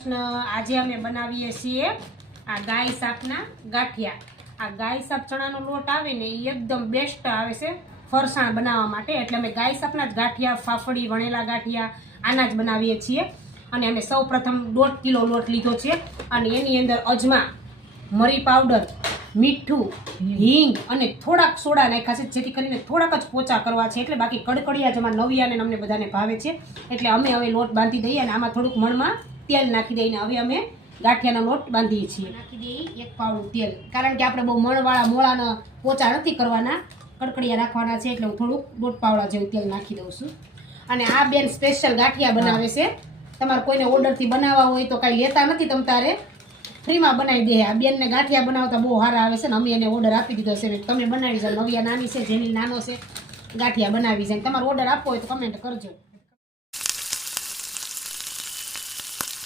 આજે અમે બનાવીએ છીએ આ ગાય સાપના ગાંઠિયા। આ ગાય સાપ ચણાનો લોટ આવે ને એ એકદમ બેસ્ટ આવે છે ફરસાણ બનાવવા માટે। એટલે અમે ગાય સાપના જ ગાંઠિયા, ફાફડી, વણેલા ગાંઠિયા આના જ બનાવીએ છીએ। અને અમે સૌ પ્રથમ 1.5 કિલો લોટ લીધો છે અને એની અંદર અજમા, મરી પાવડર, મીઠું, હિંગ અને થોડાક સોડા નાખ્યા છે, જેથી કરીને થોડાક જ પોચા કરવા છે। એટલે બાકી કડકડિયા જ અમારા નવિયાને અમને બધાને ભાવે છે। એટલે અમે હવે લોટ બાંધી દઈએ અને આમાં થોડુંક મણમાં તેલ નાખી દઈને હવે અમે ગાંઠિયાનો લોટ બાંધીએ છીએ। નાખી દઈએ 1 પાવડું તેલ, કારણ કે આપણે બહુ મણવાળા મોળાના પોચા નથી કરવાના, કડકડિયા રાખવાના છે। એટલે હું થોડુંક 1.5 પાવડા જેવું તેલ નાખી દઉં છું। અને આ બેન સ્પેશિયલ ગાંઠિયા બનાવે છે। તમારે કોઈને ઓર્ડરથી બનાવવા હોય તો કાંઈ લેતા નથી, તમ તારે ફ્રીમાં બનાવી દે। આ બેનને ગાંઠિયા બનાવતા બહુ સારા આવે છે ને અમે એને ઓર્ડર આપી દીધો છે, તમે બનાવી જાઓ। નવિયા નાની છે, જેની નાનો છે, ગાંઠિયા બનાવી છે। તમારે ઓર્ડર આપવો હોય તો કમેન્ટ કરજો।